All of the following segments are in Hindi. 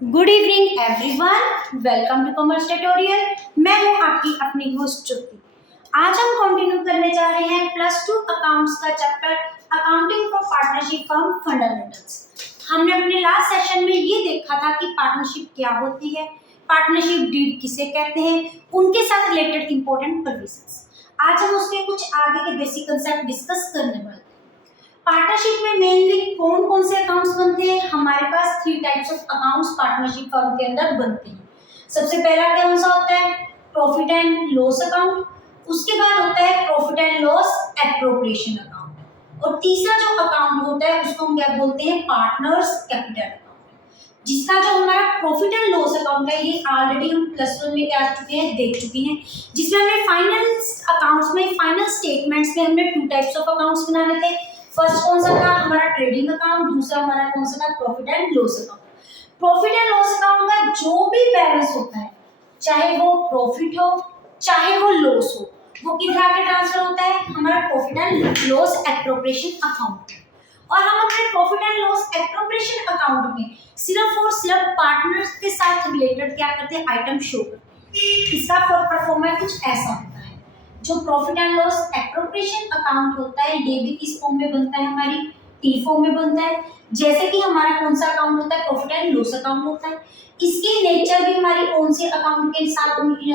Good evening everyone, welcome to commerce tutorial. मैं हूं आपकी अपनी होस्ट ज्योति। आज हम कंटिन्यू करने जा रहे हैं +2 अकाउंट्स का chapter accounting for partnership firm fundamentals. हमने अपने लास्ट सेशन में ये देखा था कि पार्टनरशिप क्या होती है, पार्टनरशिप डीड किसे कहते हैं, उनके साथ रिलेटेड इंपॉर्टेंट प्रोविजंस। आज हम उसके कुछ आगे के बेसिक कंसेप्ट डिस्कस करने वाले हैं। पार्टनरशिप में मेनली कौन कौन से अकाउंट्स बनते हैं? हमारे पास 3 types of accounts partnership firm के अंदर बनते हैं। सबसे पहला कौन सा होता है? Profit and loss account. उसके बाद होता है profit and loss appropriation account. और तीसरा जो अकाउंट होता है उसको हम क्या बोलते हैं? Partners capital account. जिसका जो हमारा प्रॉफिट एंड लॉस अकाउंट है ये ऑलरेडी हम +1 में क्या चुके हैं, देख चुके हैं, जिसमें हमने फाइनल अकाउंट्स में, फाइनल स्टेटमेंट्स में हमने 2 टाइप्स ऑफ अकाउंट्स बनाने थे। फर्स्ट कौन सा था? हमारा ट्रेडिंग अकाउंट। दूसरा हमारा कौन सा था? Profit and loss account. Profit and loss account का जो भी बैलेंस होता है, चाहे वो प्रॉफिट हो चाहे वो लॉस हो, वो किधर आके ट्रांसफर होता है? हमारा profit and loss appropriation account. और हम अपने profit and loss appropriation account में सिर्फ और सिर्फ पार्टनर्स के साथ रिलेटेड क्या करते हैं? आइटम शो करते हैं। इसका परफॉर्मेंस कुछ ऐसा होता है। जो profit and loss appropriation account होता है ये भी किस फॉर्म में बनता है? हमारी टी फॉर्म में बनता है। जैसे कि हमारा कौन सा अकाउंट होता है? प्रॉफिट एंड लॉस अकाउंट होता है। इसकी नेचर भी हमारी कौन से अकाउंट के साथ होती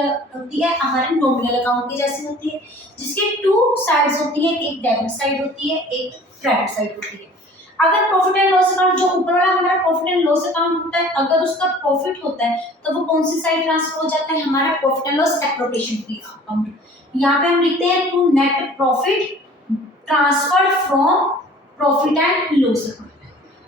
है? हमारे नॉमिनल अकाउंट के जैसे होती है, जिसके 2 साइड्स होती है, एक डेबिट साइड होती है, एक क्रेडिट साइड होती है। अगर प्रॉफिट एंड लॉस अकाउंट, जो ऊपर वाला हमारा प्रॉफिट एंड लॉस अकाउंट होता है, अगर उसका प्रॉफिट होता है तो वो कौन सी साइड ट्रांसफर हो जाता है? हमारा प्रॉफिट एंड लॉस एप्रोप्रिएशन की अकाउंट। यहाँ पे हम लिखते हैं to net profit transferred from profit and loss account.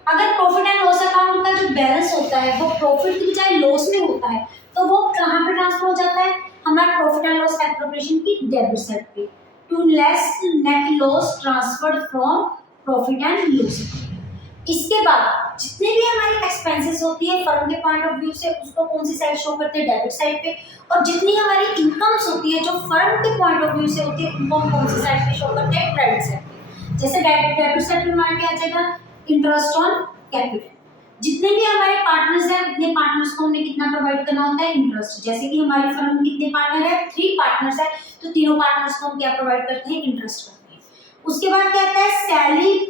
अगर प्रॉफिट एंड लॉस अकाउंट का जो बैलेंस होता है वो प्रॉफिट की बजाय लॉस में होता है तो वो कहाँ पे ट्रांसफर हो जाता है? हमारा प्रॉफिट एंड लॉस एप्रोप्रिएशन की डेबिट साइड पे। To less net loss transferred from profit and loss account. इसके बाद जितने भी हमारी एक्सपेंसेस होती है फर्म के पॉइंट ऑफ व्यू से, उसको कौन सी साइड शो करते हैं? डेबिट साइड पे। और जितनी हमारी इनकम्स होती है जो फर्म के पॉइंट ऑफ व्यू से होती है उनको हम कौन सी साइड पे शो करते हैं? क्रेडिट साइड पे। जैसे डेबिट साइड पे हमारा क्या आ जाएगा? Interest on capital. जितने भी हमारे पार्टनर्स हैं उतने पार्टनर्स को हमने कितना प्रोवाइड करना होता है? इंटरेस्ट। जैसे कि हमारी फर्म में कितने पार्टनर है? 3 पार्टनर्स है, तो तीनों पार्टनर्स को हम क्या प्रोवाइड करते हैं? इंटरेस्ट। उसके बाद क्या आता है?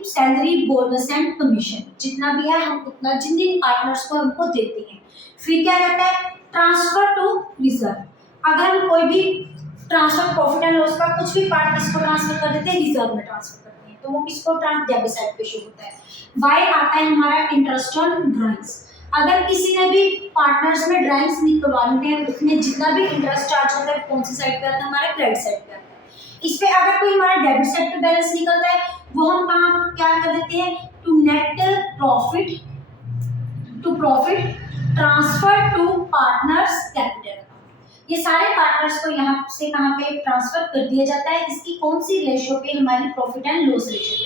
Salary bonus and commission. जितना भी है हम उतना जिन जिन पार्टनर्स को हमको देते हैं। फिर क्या रहता है? Transfer to reserve. अगर हम कोई भी ट्रांसफर प्रॉफिट एंड लॉस का कुछ भी पार्ट किसको ट्रांसफर कर देते हैं? रिजर्व में ट्रांसफर करते हैं, तो वो किसको डेबिट साइड पे शो होता है। वाई आता है हमारा इंटरेस्ट ऑन ड्राइंग्स। अगर किसी ने भी पार्टनर्स में ड्राइंग्स निकलवाने हैं उसमें जितना भी इंटरेस्ट चार्ज होता है कौन सी साइड पे आता है? हमारे क्रेडिट साइड पे आता है। इस पे अगर कोई हमारा डेबिट साइड पे बैलेंस निकलता है वो हम कहाँ क्या कर देते हैं? To net profit transfer to partners capital. ये सारे पार्टनर्स को यहाँ से कहाँ पे ट्रांसफर कर दिया जाता है? इसकी कौन सी रेशियो पे? हमारी प्रॉफिट एंड लॉस रेशियो पे।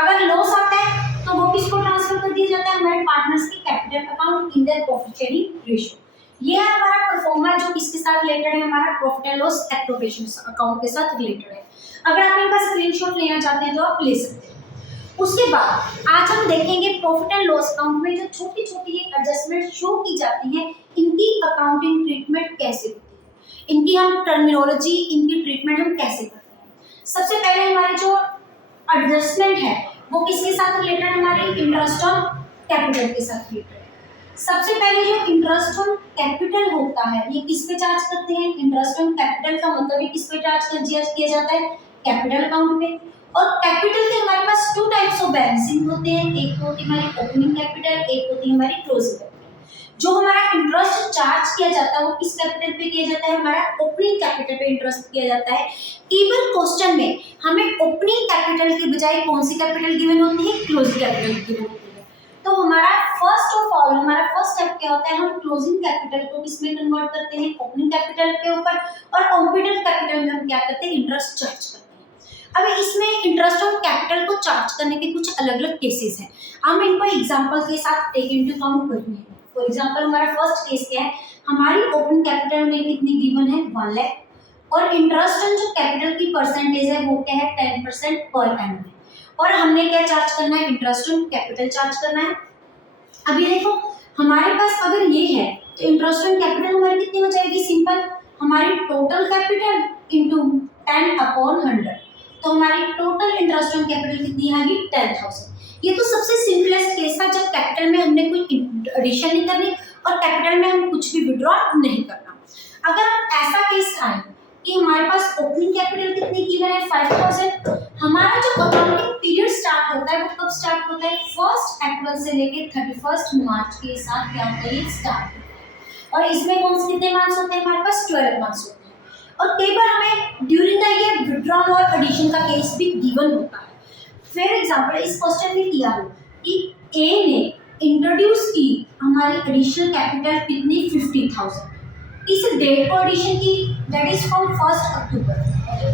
अगर लॉस आता है तो वो किसको ट्रांसफर कर दिया जाता है? हमारे पार्टनर्स के capital account in their profit sharing ratio. ये है हमारा परफॉर्मा जो किसके साथ रिलेटेड है? हमारा profit and loss appropriation account के साथ रिलेटेड है। अगर आप इनका स्क्रीनशॉट लेना चाहते हैं तो आप ले सकते हैं। उसके बाद आज हम देखेंगे प्रॉफिट एंड लॉस अकाउंट में जो छोटी छोटी एडजस्टमेंट शो की जाती है, इनकी अकाउंटिंग ट्रीटमेंट कैसे होती है, इनकी हम टर्मिनोलॉजी, इनकी ट्रीटमेंट हम कैसे करते हैं। सबसे पहले हमारे जो एडजस्टमेंट है वो किसके साथ रिलेटेड है? हमारे इंटरेस्ट ऑन कैपिटल के साथ रिलेटेड है। सबसे पहले जो इंटरेस्ट ऑन कैपिटल होता है ये किस पे चार्ज करते हैं? इंटरेस्ट ऑन कैपिटल का मतलब ये किस पे चार्ज किया जाता है? कैपिटल अकाउंट पे। और कैपिटल के हमारे पास 2 टाइप्स ऑफ बैलेंसिंग होते हैं, एक होती है हमारी ओपनिंग कैपिटल, एक होती है हमारी क्लोजिंग कैपिटल। जो हमारा इंटरेस्ट चार्ज किया जाता है वो किस कैपिटल पे किया जाता है? हमारा ओपनिंग कैपिटल पे इंटरेस्ट किया जाता है। इवन क्वेश्चन में हमें ओपनिंग कैपिटल के बजाय कौन सी कैपिटल गिवन होती है? क्लोजिंग कैपिटल गिवन होती है। तो हमारा हमारा फर्स्ट स्टेप क्या होता है? हम क्लोजिंग कैपिटल को किसमें कन्वर्ट करते हैं? ओपनिंग कैपिटल के ऊपर। और ओपनिंग कैपिटल में हम क्या करते हैं? इंटरेस्ट चार्ज करते हैं। अब इसमें इंटरेस्ट ऑन कैपिटल को चार्ज करने के कुछ अलग अलग केसेस हैं, हम इनको एग्जांपल के साथ टेक इनटू अकाउंट करते हैं। फॉर एग्जांपल हमारा फर्स्ट केस क्या है? हमारी ओपन कैपिटल में कितनी गिवन है? 1 लाख। और इंटरेस्ट ऑन जो कैपिटल की परसेंटेज है वो क्या है? 10% पर एनम है। और हमने क्या चार्ज करना है? इंटरेस्ट ऑन कैपिटल चार्ज करना है। अभी देखो हमारे पास अगर ये है तो इंटरेस्ट ऑन कैपिटल हमारी कितनी हो जाएगी? सिंपल, हमारी टोटल कैपिटल इंटू 10/100, तो हमारी टोटल इंटरेस्ट ऑन कैपिटल कितनी आएगी? 10,000। ये तो सबसे सिंपलेस्ट केस था जब कैपिटल में हमने कोई एडिशन नहीं करनी और कैपिटल में हम कुछ भी विड्रॉ नहीं करना। अगर हम ऐसा केस आए कि हमारे पास ओपनिंग कैपिटल कितनी गिवन है? 5,000। हमारा जो अकाउंटिंग पीरियड स्टार्ट होता है वो कब स्टार्ट होता है? 1 अप्रैल से लेके 31 मार्च के साथ क्या होता है? स्टार्ट होता है। और इसमें कौन से कितने मंथ्स होते हैं? हमारे पास 12 मंथ्स होते हैं। और कई बार हमें ड्यूरिंग द ईयर विड्रॉल और एडिशन का केस भी गिवन होता है। फॉर एग्जांपल इस क्वेश्चन में किया हो कि ए ने इंट्रोड्यूस की हमारी एडिशनल कैपिटल कितनी? 50,000। इस डेट को एडिशन की, दैट इज फ्रॉम 1 अक्टूबर।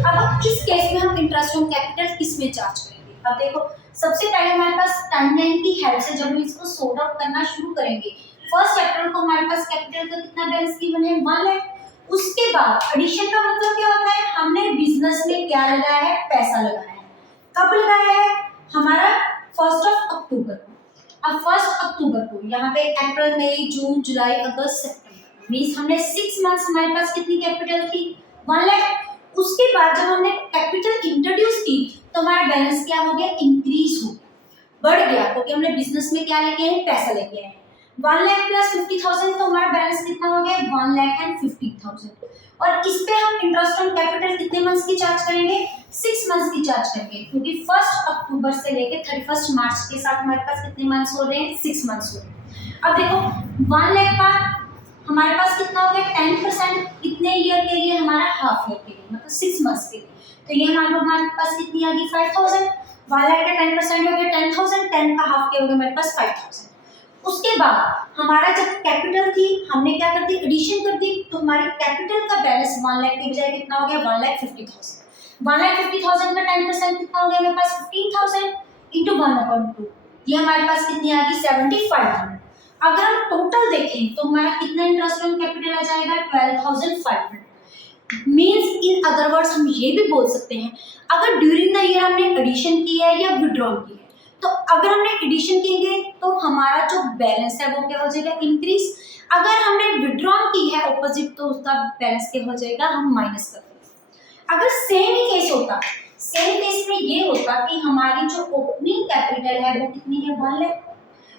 अब इस केस में हम इंटरेस्ट ऑन कैपिटल किस में चार्ज करेंगे? अब देखो, सबसे पहले हमारे पास टाइमलाइन की हेल्प से जब हम इसको सॉर्ट आउट करना शुरू करेंगे, 1 अप्रैल को हमारे पास कैपिटल का कितना बैलेंस गिवन है? 1 लाख। उसके बाद एडिशन का मतलब क्या होता है? हमने बिजनेस में क्या लगाया है? पैसा लगाया है। कब लगाया है? हमारा 1 अक्टूबर को। अब 1 अक्टूबर को यहाँ पे अप्रैल, मई, जून, जुलाई, अगस्त, सितंबर, मींस हमने 6 मंथ्स हमारे पास कितनी कैपिटल थी? 1 लाख। उसके बाद जब हमने कैपिटल इंट्रोड्यूस की तो हमारा बैलेंस क्या हो गया? इंक्रीज हो गया, बढ़ गया, क्योंकि हमने बिजनेस में क्या लेके आए? पैसा लेके आए। 1 लाख प्लस 50,000 तो हमारा बैलेंस कितना हो गया? 1,50,000। और इस पे हम इंटरेस्ट ऑन कैपिटल कितने मंथ्स की चार्ज करेंगे? 6 मंथ्स की चार्ज करेंगे, क्योंकि 1 अक्टूबर से लेके 31 मार्च के साथ हमारे पास कितने मंथ्स हो रहे हैं? 6 मंथ्स हो रहे हैं। अब देखो 1 लाख का हमारे पास कितना हो गया? 10%। कितने ईयर के लिए? हमारा हाफ ईयर के लिए, मतलब 6 मंथ्स के लिए। तो ये हमारे पास कितनी आ गई? 5,000। 1 लाख का 10% हो गया 10,000, 10 का हाफ के हो गया हमारे पास 5,000। उसके बाद हमारा जब कैपिटल थी हमने क्या कर दी? एडिशन कर दी, तो हमारी कैपिटल का बैलेंस 1 लाख के बजाय कितना हो गया? 1,50,000। 1,50,000 का 10% कितना हो गया हमारे पास? 15,000 इंटू 1/2, ये हमारे पास कितनी आ गई? 7,500। अगर हम टोटल देखें तो हमारा कितना इंटरेस्ट ऑन कैपिटल आ जाएगा? 12,500। मीन्स इन अदर वर्ड्स हम ये भी बोल सकते हैं, अगर ड्यूरिंग द ईयर हमने एडिशन की है या विड्रॉल की है, तो अगर हमने एडिशन किए तो हमारा जो बैलेंस है वो क्या हो जाएगा? इंक्रीज। अगर हमने विड्रॉल की है ऑपोजिट, तो उसका बैलेंस क्या हो जाएगा? हम माइनस कर देंगे। अगर सेम ही केस होता, सेम केस में ये होता कि हमारी जो ओपनिंग कैपिटल है वो कितनी है? 1 लाख,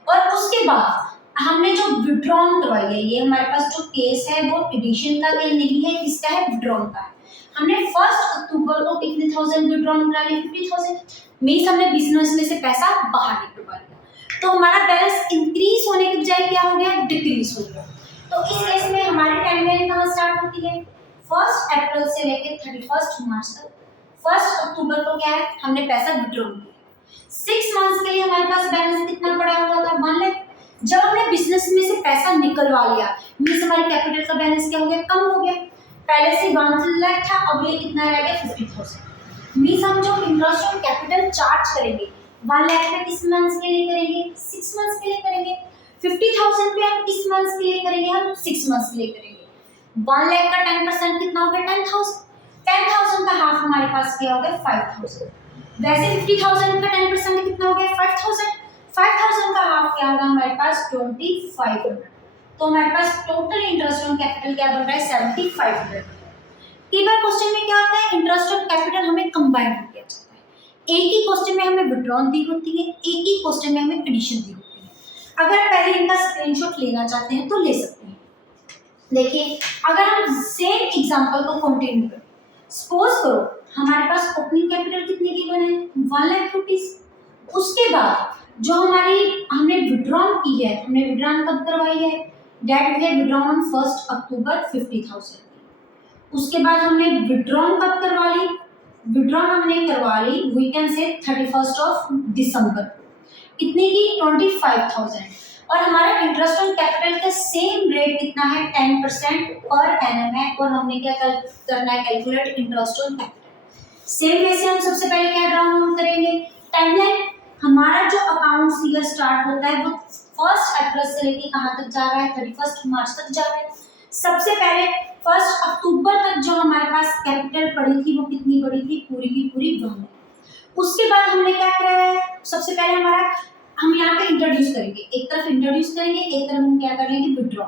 और उसके बाद हमने जो विड्रॉल करवाई है, ये हमारे पास जो केस है वो एडिशन का नहीं है, किसका है? विड्रॉल का है। हमने 1 अक्टूबर को कितने थाउजेंड विड्रॉल करा लिए? 50,000। मीन्स हमने बिजनेस में से पैसा बाहर निकलवा लिया, तो हमारा बैलेंस इंक्रीज होने के बजाय क्या हो गया? डिक्रीज हो गया। तो इस केस में हमारी टाइमलाइन कहाँ स्टार्ट होती है? 1 अप्रैल से लेकर 31 मार्च तक। 1 अक्टूबर को क्या है? हमने पैसा विड्रॉल किया। 6 मंथ्स के लिए हमारे पास बैलेंस कितना पड़ा हुआ था? 1 लाख। जब हमने बिजनेस में से पैसा निकलवा लिया, मीन्स हमारी कैपिटल का बैलेंस क्या हो गया? कम हो गया। पहले से 1 लाख था, अब ये कितना रह गया? 50,000। मीन्स हम जो इंटरेस्ट ऑन कैपिटल चार्ज करेंगे 1 लाख पे किस मंथ्स के लिए करेंगे? 6 मंथ्स के लिए करेंगे। 50,000 पे हम किस मंथ्स के लिए करेंगे? हम 6 मंथ्स के लिए करेंगे। 1 लाख का 10% कितना हो गया? 10,000। 10,000 का हाफ हमारे पास क्या हो गया? 5,000। वैसे 50,000 का 10% कितना हो गया? 5,000। 5,000 का हाफ क्या होगा हमारे पास? 2,500। तो हमारे पास टोटल इंटरेस्ट ऑन कैपिटल क्या बन रहा है? 7,500। कई बार क्वेश्चन में क्या होता है? इंटरेस्ट ऑन कैपिटल हमें कंबाइन किया जाता है। एक ही क्वेश्चन में हमें विड्रॉल दी होती है, एक ही क्वेश्चन में हमें एडिशन दी होती है। अगर पहले इनका स्क्रीनशॉट लेना चाहते हैं तो ले सकते हैं। देखिए, अगर हम सेम एग्जांपल को कंटिन्यू करें, सपोज करो हमारे पास ओपनिंग कैपिटल कितनी गिवन है? 1 लाख रुपीस। उसके बाद जो हमने विड्रॉल की है, हमने विड्रॉल कब करवाई है? Date we have withdrawn on 1 October 50,000। उसके बाद हमने विड्रॉल कब करवा ली? विड्रॉल हमने करवा ली वी कैन से 31 दिसंबर। कितने की? 25,000। और हमारा इंटरेस्ट ऑन कैपिटल का सेम रेट कितना है? 10% पर एनम है, और हमने क्या करना है? Calculate interest on capital. Same वैसे हम सबसे पहले क्या ड्राउन करेंगे? टाइमलाइन। हमारा जो अकाउंट ईयर स्टार्ट होता है वो 1 अप्रैल से लेके कहाँ तक जा रहा है? 31 मार्च तक जा रहा है। सबसे पहले 1 अक्टूबर तक जो हमारे पास कैपिटल पड़ी थी वो कितनी पड़ी थी? पूरी की पूरी 1 लाख। उसके बाद हमने क्या करा है? सबसे पहले हमारा हम यहाँ पे इंट्रोड्यूस करेंगे, एक तरफ इंट्रोड्यूस करेंगे, एक तरफ हम क्या कर लेंगे विड्रॉ।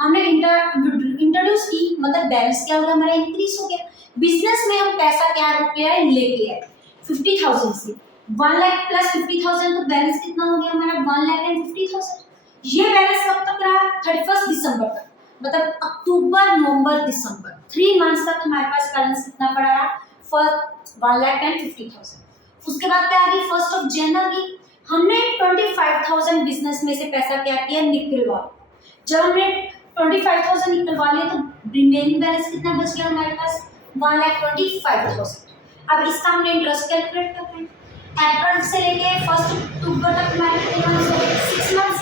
हमने इंट्रोड्यूस की मतलब बैलेंस क्या होगा हमारा इंक्रीज हो गया। बिजनेस में हम पैसा क्या रुपया है लेके आए 50,000 से 1 लाख प्लस 50,000 तो बैलेंस कितना हो गया हमारा 1,50,000। ये बैलेंस कब तक रहा 31 दिसंबर तक, मतलब अक्टूबर नवंबर दिसंबर 3 मंथ्स तक हमारे पास बैलेंस कितना पड़ा रहा फर्स्ट 1,50,000। उसके बाद क्या आ गई 1 जनवरी हमने 25,000 बिजनेस में से पैसा क्या किया निकलवा। जब हमने 25,000 निकलवा लिया तो रिमेनिंग बैलेंस कितना बच गया हमारे पास 1,25,000। अब इसका हमने इंटरेस्ट कैलकुलेट करते हैं। अप्रैल से लेके 1 अक्टूबर तक हमारे कितने मंथ्स हो गए 6 मंथ्स।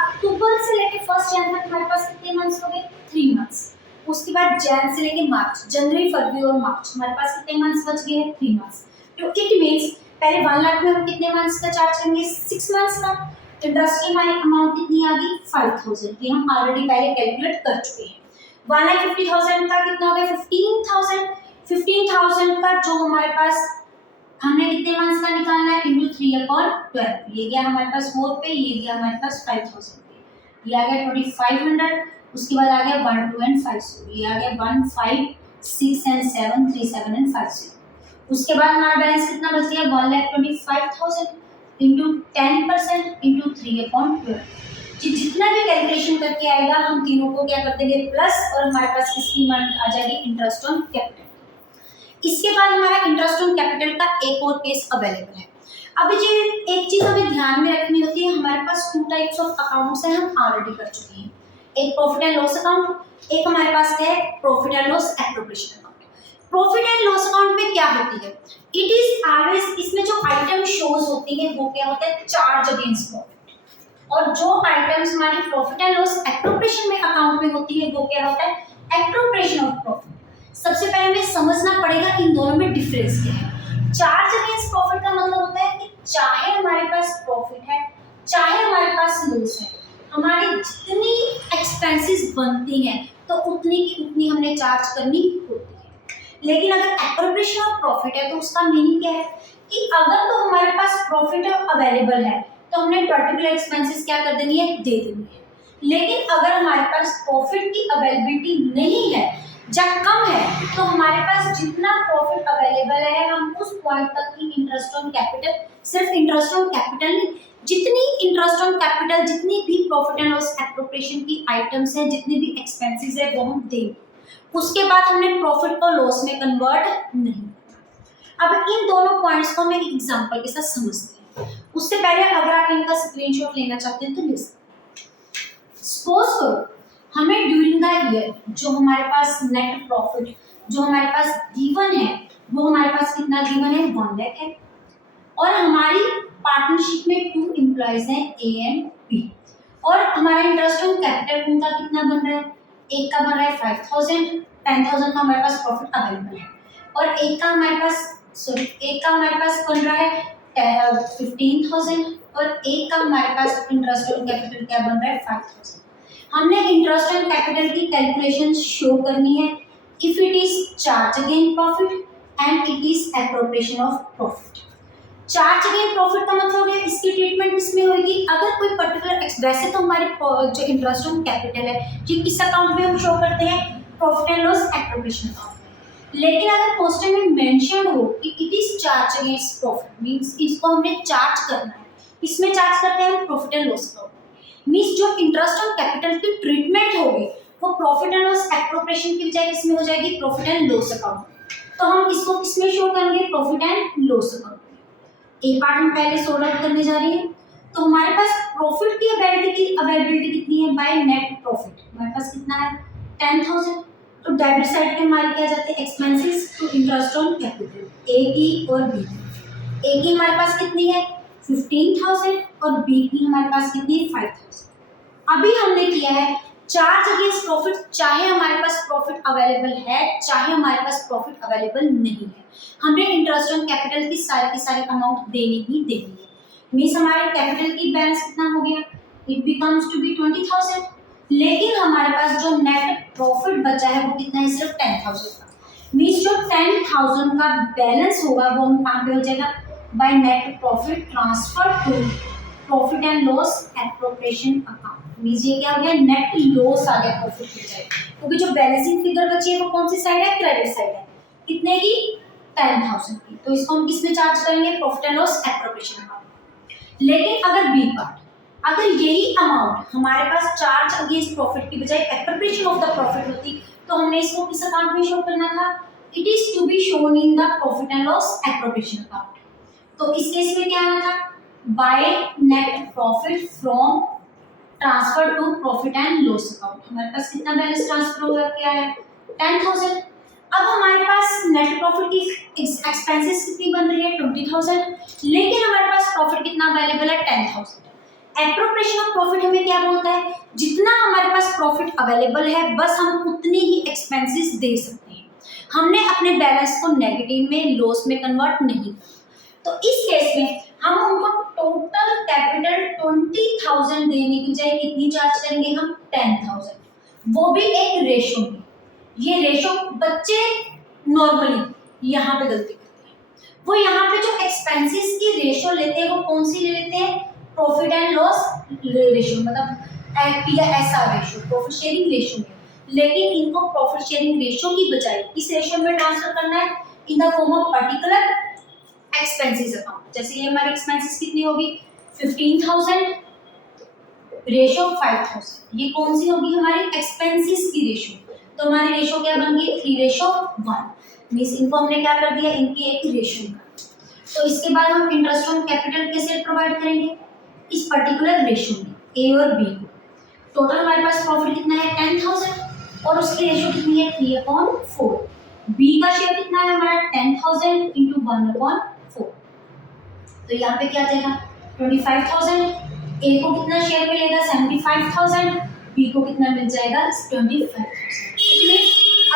अक्टूबर से लेके 1 जनवरी तक हमारे पास कितने मंथ्स हो गए 3 मंथ्स। उसके बाद जैन से लेके मार्च, जनवरी फरवरी और मार्च हमारे पास कितने मंथ्स बच गए हैं 3 मंथ्स। तो इट मींस पहले 1 लाख में हम कितने मंथ्स का चार्ज करेंगे 6 मंथ्स का। इंटरेस्ट की हमारी अमाउंट कितनी आ गई 5,000, ये हम ऑलरेडी पहले कैलकुलेट कर चुके हैं। 1,50,000 का कितना हो गया 15,000। 15,000 का जो हमारे पास हमने कितने मंथ्स का निकालना है इंटू 3/12, ये गया हमारे पास 4 पे, ये गया हमारे पास 5,000 पे, ये आ गया 2,500। उसके बाद आ गया 1 2 एंड 5 ये आ गया 1 5 6 एंड 7 3 7 एंड 5 0। उसके बाद हमारा बैलेंस कितना बच गया 1,25,000 इंटू 10% इंटू 3/12। जितना भी कैलकुलेशन करके आएगा हम तीनों को क्या कर देंगे प्लस, और हमारे पास किसकी अमाउंट आ जाएगी इंटरेस्ट ऑन कैपिटल। इसके बाद हमारा इंटरेस्ट ऑन कैपिटल का एक और केस अवेलेबल है। अब ये एक चीज हमें ध्यान में रखनी होती है, हमारे पास 2 टाइप्स ऑफ अकाउंट्स हैं, हम ऑलरेडी कर चुके हैं। एक प्रॉफिट एंड लॉस अकाउंट, एक हमारे पास क्या है profit and loss appropriation account. Profit and loss account में क्या होती है इट इज ऑलवेज, इसमें जो आइटम शोज होती है वो क्या होता है चार्ज अगेंस्ट प्रॉफिट, और जो आइटम्स हमारी प्रॉफिट एंड लॉस एप्रोप्रिएशन में अकाउंट में होती है वो क्या होता है एप्रोप्रिएशन ऑफ प्रॉफिट। सबसे पहले हमें समझना पड़ेगा इन दोनों में डिफरेंस क्या है। चार्ज अगेंस्ट प्रॉफिट का मतलब होता है कि चाहे हमारे पास प्रॉफिट है चाहे हमारे पास लॉस है, हमारी जितनी एक्सपेंसेस बनती हैं तो उतनी की उतनी हमने चार्ज करनी होती है। लेकिन अगर एप्रोप्रिएशन ऑफ प्रॉफिट है तो उसका मीनिंग क्या है कि अगर तो हमारे पास प्रॉफिट अवेलेबल है तो हमने पर्टिकुलर एक्सपेंसेस क्या कर देनी है दे देनी है। लेकिन अगर हमारे पास प्रॉफिट की अवेलेबिलिटी नहीं है जब कम है तो हमारे पास जितना प्रॉफिट अवेलेबल है हम उस पॉइंट तक ही इंटरेस्ट ऑन कैपिटल, सिर्फ इंटरेस्ट ऑन कैपिटल नहीं, जितनी इंटरेस्ट ऑन कैपिटल जितनी भी प्रॉफिट एंड लॉस एप्रोप्रिएशन की आइटम्स हैं जितनी भी एक्सपेंसेस है वो हम देंगे। उसके बाद हमने प्रॉफिट को लॉस में कन्वर्ट नहीं करना। अब इन दोनों पॉइंट्स को हम एक एग्जांपल के साथ समझते हैं। उससे पहले अगर आप इनका स्क्रीनशॉट लेना चाहते हैं तो ले सकते हैं। सपोज करो हमें ड्यूरिंग द ईयर जो हमारे पास नेट प्रॉफिट जो हमारे पास गिवन है वो हमारे पास कितना गिवन है 1 लाख है, और हमारी पार्टनरशिप में 2 एम्प्लॉइज हैं ए एंड बी, और हमारा इंटरेस्ट ऑन कैपिटल उनका कितना बन रहा है, एक का बन रहा है 5,000, 10,000 का हमारे पास प्रॉफिट अवेलेबल है, और एक का हमारे पास बन रहा है 15,000, और एक का हमारे पास इंटरेस्ट ऑन कैपिटल क्या बन रहा है 5,000। हमने इंटरेस्ट ऑन कैपिटल की कैलकुलेशन शो करनी है if it is charge again profit and it is appropriation of profit. Charge again profit का मतलब है इसकी ट्रीटमेंट किसमें होगी, अगर कोई पर्टिकुलर वैसे तो हमारी जो इंटरेस्ट ऑन कैपिटल है ये किस अकाउंट में हम शो करते हैं profit and loss appropriation account में। लेकिन अगर क्वेश्चन में मेंशन हो कि it is charge against profit means इसको हमने चार्ज करना है, इसमें चार्ज करते हैं हम profit and loss account means जो इंटरेस्ट ऑन कैपिटल की ट्रीटमेंट होगी वो प्रॉफिट एंड लॉस एप्रोप्रिएशन की बजाय इसमें हो जाएगी प्रॉफिट एंड लॉस अकाउंट। तो हम इसको किसमें शो करेंगे प्रॉफिट एंड लॉस अकाउंट में। एक पार्ट हम पहले सॉर्ट आउट करने जा रहे हैं। तो हमारे पास प्रॉफिट की अवेलेबिलिटी कितनी है बाय नेट प्रॉफिट, हमारे पास कितना है 10,000। तो डेबिट साइड पे हमारे क्या जाते हैं expenses to interest on capital A की और बी की। ए की हमारे पास कितनी है 15,000 और बी की हमारे पास कितनी है 5,000। अभी हमने किया है चार्ज अगेंस्ट प्रॉफिट, चाहे हमारे पास प्रॉफिट अवेलेबल है चाहे हमारे पास प्रॉफिट अवेलेबल नहीं है, हमने इंटरेस्ट ऑन कैपिटल की सारे अमाउंट देनी ही देनी है। मींस हमारे कैपिटल की बैलेंस कितना हो गया इट बिकम्स टू बी 20,000, लेकिन हमारे पास जो नेट प्रॉफिट बचा है वो कितना है सिर्फ 10,000 का। मींस जो 10,000 का बैलेंस होगा वो हम कहाँ पे हो जाएगा by net profit transfer to profit and loss appropriation account. Means ये क्या हो गया, नेट लॉस आ गया प्रॉफिट की बजाय, क्योंकि जो बैलेंसिंग फिगर बची है वो कौन सी साइड है, क्रेडिट साइड है। कितने की, 10,000 की। तो इसको हम किसमें चार्ज करेंगे, profit and loss appropriation account. लेकिन अगर बी पार्ट, अगर यही अमाउंट हमारे पास चार्ज अगेंस्ट प्रॉफिट की बजाय एप्रोप्रिएशन ऑफ द प्रॉफिट होती, तो हमने इसको किस अकाउंट में शो करना था, it is to be shown in the profit and loss appropriation account. तो इस केस में क्या आना था, by net profit from transfer to profit and loss account. हमारे पास कितना बैलेंस ट्रांसफर हो गया, क्या है, 10,000। अब हमारे पास नेट प्रॉफिट की एक्सपेंसेस कितनी बन रही है, 20,000, लेकिन हमारे पास प्रॉफिट कितना अवेलेबल है, 10,000। एप्रोप्रिएशन ऑफ प्रॉफिट हमें क्या बोलता है, जितना हमारे पास प्रॉफिट अवेलेबल है बस हम उतनी ही एक्सपेंसेस दे सकते हैं, हमने अपने बैलेंस को नेगेटिव में, लॉस में कन्वर्ट नहीं किया। तो इस केस में हम उनको टोटल कैपिटल 20,000 देने की बजाय कितनी चार्ज करेंगे, हम 10,000, वो भी एक रेशो में। ये रेशो बच्चे नॉर्मली यहाँ पे गलती करते हैं, वो यहाँ पे जो एक्सपेंसेस की रेशो लेते हैं वो कौन सी ले लेते हैं, प्रॉफिट एंड लॉस रेशो, मतलब PSR ratio, profit sharing ratio में। लेकिन इनको प्रॉफिट शेयरिंग रेशो की बजाय किस रेशो में ट्रांसफर करना है, in the form of particular expenses account. जैसे ये हमारी एक्सपेंसेस कितनी होगी, 15,000 रेशो 5,000, ये कौन सी होगी हमारी एक्सपेंसेस की रेशो। तो हमारी रेशो क्या बन गई, 3:1, मींस इनको हमने क्या कर दिया, इनकी एक रेशो निकाल। तो इसके बाद हम इंटरेस्ट ऑन कैपिटल कैसे प्रोवाइड करेंगे, इस पर्टिकुलर रेशो में ए और बी को। टोटल हमारे पास प्रॉफिट कितना है, 10,000, और उसकी रेशो कितनी है, 3/4। बी का शेयर कितना है हमारा, 10,000 इंटू 1/4। तो यहाँ पे क्या आ जाएगा, 25,000। ए को कितना शेयर मिलेगा, 75,000। बी को कितना मिल जाएगा, 25,000।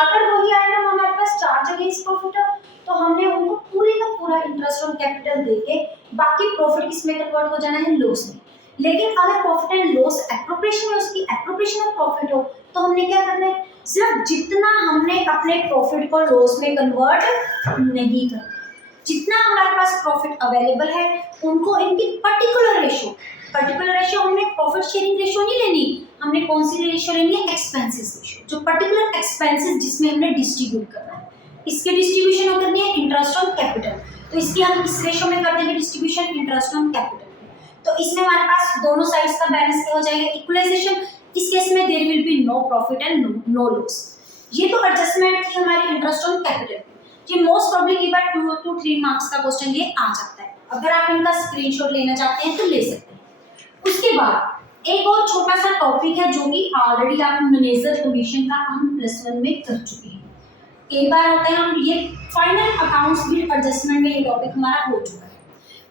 अगर वही आइटम हमारे पास चार्ज अगेंस्ट प्रॉफिट है तो हमने उनको पूरे का पूरा इंटरेस्ट ऑन कैपिटल देके बाकी प्रॉफिट किसमें कन्वर्ट हो जाना है, लॉस में। लेकिन अगर प्रॉफिट एंड लॉस एप्रोप्रिएशन में उसकी एप्रोप्रिएशन ऑफ प्रॉफिट हो तो हमने क्या करना है, सिर्फ जितना हमने अपने प्रॉफिट को लॉस में कन्वर्ट नहीं करना, जितना हमारे पास प्रॉफिट अवेलेबल है उनको इनकी पर्टिकुलर रेशो हमने प्रॉफिट शेयरिंग रेशो नहीं लेनी, हमने कौन सी रेशो लेनी है, एक्सपेंसेस रेशो, जो पर्टिकुलर एक्सपेंसेस जिसमें हमने डिस्ट्रीब्यूट करना है, इसके डिस्ट्रीब्यूशन हो करनी है इंटरेस्ट ऑन कैपिटल। तो इसकी हम इस रेशो में कर देंगे डिस्ट्रीब्यूशन इंटरेस्ट ऑन कैपिटल। तो इसमें हमारे पास दोनों साइड्स का बैलेंस क्या हो जाएगा, इक्वलाइजेशन। इस केस में there will be no profit and no loss. ये तो एडजस्टमेंट थी हमारी इंटरेस्ट ऑन कैपिटल। ये मोस्ट प्रोबेबली एक बार 2 to 3 मार्क्स का क्वेश्चन ये आ जाता है, अगर आप इनका स्क्रीनशॉट लेना चाहते हैं तो ले सकते हैं। उसके बाद एक और छोटा सा टॉपिक है जो कि ऑलरेडी आप मैनेजर कमीशन का हम +1 में कर चुके हैं। एक बार होता है हम ये फाइनल अकाउंट्स बिल एडजस्टमेंट में ये टॉपिक हमारा हो चुका है।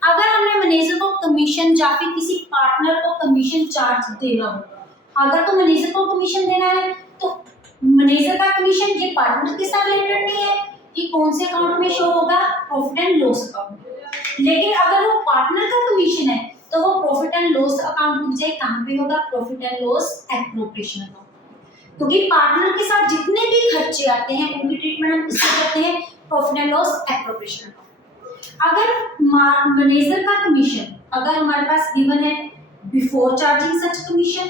अगर हमने मैनेजर को कमीशन या फिर किसी पार्टनर को कमीशन चार्ज देना होगा, अगर तो मैनेजर को कमीशन देना है तो मैनेजर का कमीशन ये पार्टनर के साथ रिलेटेड नहीं है, ये कौन से अकाउंट में शो होगा, प्रॉफिट एंड लॉस अकाउंट। लेकिन अगर वो पार्टनर का कमीशन है तो वो प्रॉफिट एंड लॉस अकाउंट की बजाय कहाँ पे होगा, profit and loss appropriation account. क्योंकि पार्टनर के साथ जितने भी खर्चे आते हैं उनकी ट्रीटमेंट हम किससे करते हैं, profit and loss appropriation account. अगर मैनेजर का कमीशन अगर हमारे पास गिवन है बिफोर चार्जिंग सच कमीशन,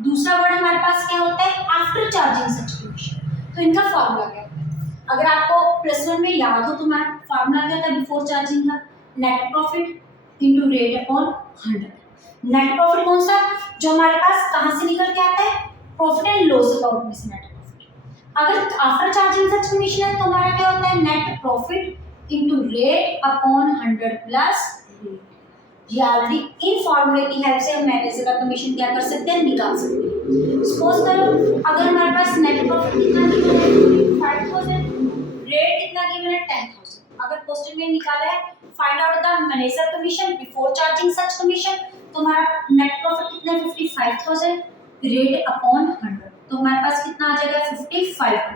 दूसरा वर्ड हमारे पास क्या होता है, आफ्टर चार्जिंग सच कमीशन, तो इनका फॉर्मूला क्या होता है। अगर आपको +1 में याद हो तो हमारा फॉर्मूला क्या था बिफोर चार्जिंग का, net profit into rate upon 100। Net profit कौन सा, जो हमारे पास कहां से निकल के आता है, प्रॉफिट एंड लॉस अकाउंट में से नेट प्रॉफिट। अगर आफ्टर चार्जिंग सच कमीशन है तो हमारा क्या होता है, net profit into rate upon 100 plus rate. ये ऑलरेडी इन फॉर्मूले की हेल्प से हम मैनेजर का कमीशन क्या कर सकते हैं, निकाल सकते हैं। सपोज करो अगर हमारे पास नेट प्रॉफिट कितना गिवन है, 5,000, रेट कितना गिवन है, 10,000। अगर क्वेश्चन में निकाला है find out the manager commission before charging such commission, तो हमारा नेट प्रॉफिट कितना है, 55,000, रेट अपॉन 100, तो हमारे पास कितना आ जाएगा, 5500।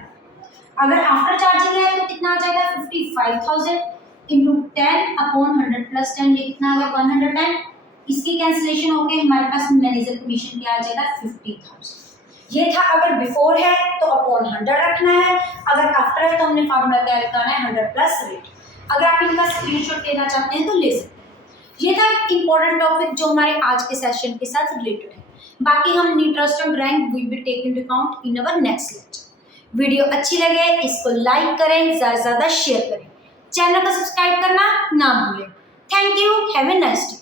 अगर आफ्टर चार्जिंग है तो कितना आ जाएगा, 55,000 इंटू 10 अपॉन 100 प्लस 10, ये कितना आ गया, 110। इसकी कैंसिलेशन होके हमारे पास मैनेजर कमीशन क्या आ जाएगा, 50,000। ये था अगर बिफोर है तो अपॉन 100 रखना है, अगर आफ्टर है तो हमने फॉर्मूला क्या लगाना है, 100 प्लस रेट। अगर आप इनका स्क्रीनशॉट लेना चाहते हैं तो ले सकते हैं। ये था इम्पोर्टेंट टॉपिक जो हमारे आज के सेशन के साथ रिलेटेड है। बाकी हम neat trust and rank will be take into account in our next lecture. Video अच्छी लगे इसको लाइक करें, ज़्यादा से ज़्यादा शेयर करें, चैनल को सब्सक्राइब करना ना भूलें। Thank you, have a nice day.